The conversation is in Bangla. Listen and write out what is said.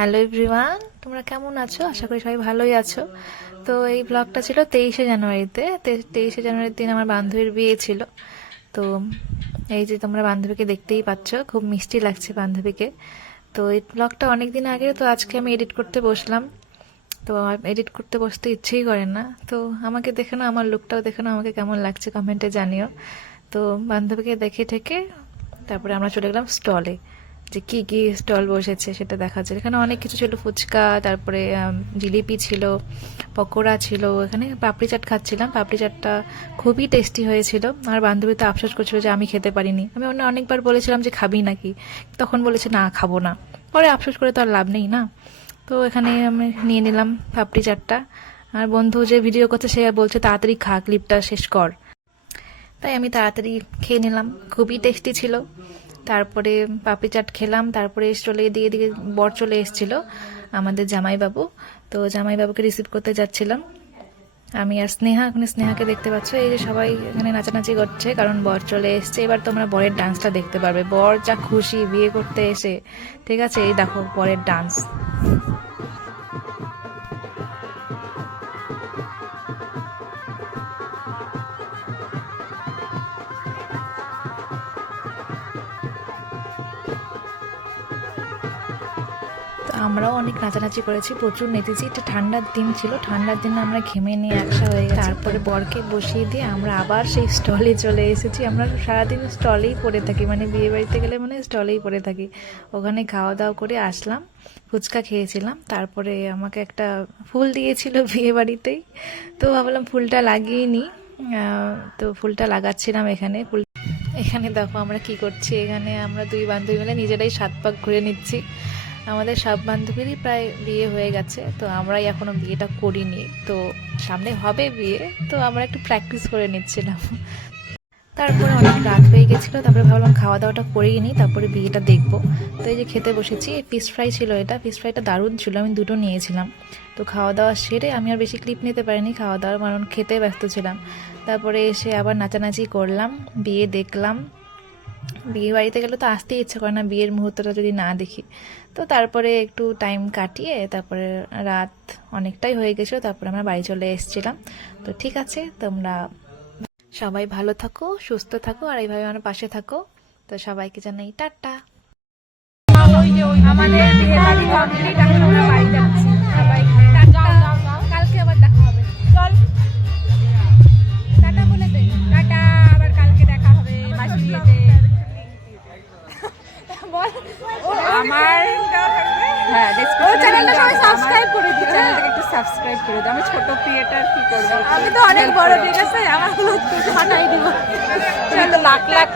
হ্যালো এভরিওয়ান, তোমরা কেমন আছো? আশা করি সবাই ভালোই আছো। তো এই ব্লগটা ছিল 23শে জানুয়ারিতে। 23শে জানুয়ারির দিন আমার বান্ধবীর বিয়ে ছিল। তো এই যে তোমরা বান্ধবীকে দেখতেই পাচ্ছ, খুব মিষ্টি লাগছে বান্ধবীকে। তো এই ব্লগটা অনেক দিন আগে, তো আজকে আমি এডিট করতে বসলাম। তো আমার এডিট করতে বসতে ইচ্ছেই করে না। তো আমাকে দেখে না, আমার লুকটাও দেখে না, আমাকে কেমন লাগছে কমেন্টে জানিও। তো বান্ধবীকে দেখে ঠেকে তারপরে আমরা চলে গেলাম স্টলে, যে কি কি স্টল বসেছে সেটা দেখা যায়। এখানে অনেক কিছু ছিল, ফুচকা, তারপরে জিলিপি ছিল, পকোড়া ছিল। এখানে পাপড়ি চাট খাচ্ছিলাম, পাপড়ি চাটটা খুবই টেস্টি হয়েছিল। আর বান্ধবী তো আফসোস করছিল যে আমি খেতে পারিনি। আমি অনেকবার বলেছিলাম যে খাবি নাকি, তখন বলেছে না খাবো না। পরে আফসোস করে তো আর লাভ নেই না। তো এখানে আমি নিয়ে নিলাম পাপড়ি চাটটা। আর বন্ধু যে ভিডিও করছে সে বলছে তাড়াতাড়ি খা, ক্লিপটা শেষ কর। তাই আমি তাড়াতাড়ি খেয়ে নিলাম, খুবই টেস্টি ছিল। তারপরে পাপড়ি চাট খেলাম, তারপরে চলে দিয়ে দিকে বর চলে এসেছিল, আমাদের জামাইবাবু। তো জামাইবাবুকে রিসিভ করতে যাচ্ছিলাম আমি আর স্নেহা। ওখানে স্নেহাকে দেখতে পাচ্ছ, এই যে সবাই এখানে নাচানাচি করছে কারণ বর চলে এসছে। এবার তোমরা বরের ডান্সটা দেখতে পারবে, বর যা খুশি বিয়ে করতে এসে। ঠিক আছে, এই দেখো বরের ডান্স। তো আমরাও অনেক নাচানাচি করেছি, প্রচুর নেচেছি। এটা ঠান্ডার দিন ছিল, ঠান্ডার দিনে আমরা ঘেমে নিয়ে একসা হয়ে গেছি। তারপরে বরকে বসিয়ে দিয়ে আমরা আবার সেই স্টলে চলে এসেছি। আমরা সারাদিন স্টলেই পড়ে থাকি, মানে বিয়ে বাড়িতে গেলে মানে স্টলেই পড়ে থাকি। ওখানে খাওয়া দাওয়া করে আসলাম, ফুচকা খেয়েছিলাম। তারপরে আমাকে একটা ফুল দিয়েছিল বিয়ে বাড়িতেই, তো ভাবলাম ফুলটা লাগিয়ে নিই। তো ফুলটা লাগাচ্ছিলাম এখানে। এখানে দেখো আমরা কি করছি, এখানে আমরা দুই বান্ধবী মিলে নিজেরাই 7 পাক ঘুরে নিচ্ছি। আমাদের সব বান্ধবীরই প্রায় বিয়ে হয়ে গেছে, তো আমরাই এখনো বিয়েটা করিনি। তো সামনে হবে বিয়ে, তো আমরা একটু প্র্যাকটিস করে নিচ্ছিলাম। তারপরে অনেক রাত হয়ে গেছিলো, তারপরে ভাবলাম খাওয়া দাওয়াটা করেই নিই, তারপরে বিয়েটা দেখবো। তো এই যে খেতে বসেছি, ফিশ ফ্রাই ছিল, এটা ফিশ ফ্রাইটা দারুণ ছিল, আমি দুটো নিয়েছিলাম। তো খাওয়া দাওয়া সেরে আমি আর বেশি ক্লিপ নিতে পারিনি খাওয়া দাওয়ার, কারণ খেতে ব্যস্ত ছিলাম। তারপরে এসে আবার নাচানাচি করলাম, বিয়ে দেখলাম। বিয়ে বাড়িতে গেলে তো আসতেই ইচ্ছে করে না বিয়ের মুহূর্তটা যদি না দেখি। তো তারপরে একটু টাইম কাটিয়ে তারপরে রাত অনেকটাই হয়ে গেছিলো, তারপরে আমরা বাড়ি চলে এসেছিলাম। তো ঠিক আছে, তোমরা সবাই ভালো থাকো, সুস্থ থাকো, আর এইভাবে আমার পাশে থাকো। তো সবাইকে জানাই টাটা। আমাদের বিয়ে বাড়ি কমপ্লিট, এখন আমরা বাড়ি যাচ্ছি। সবাই টাটা, কালকে আবার দেখা হবে। চল টাটা বলে দে, টাটা, আবার কালকে দেখা হবে মাসি বিয়েতে। বল আমার হ্যাঁ চ্যানেলটা সবাই সাবস্ক্রাইব করে দিও, চ্যানেলটাকে একটু সাবস্ক্রাইব করে দাও। আমি ছোট ক্রিয়েটর, কি করব, আমি তো অনেক বড়, ঠিক আছে, আমার হলো একটু হাঁটাই দিব। চলো লাখ লাখ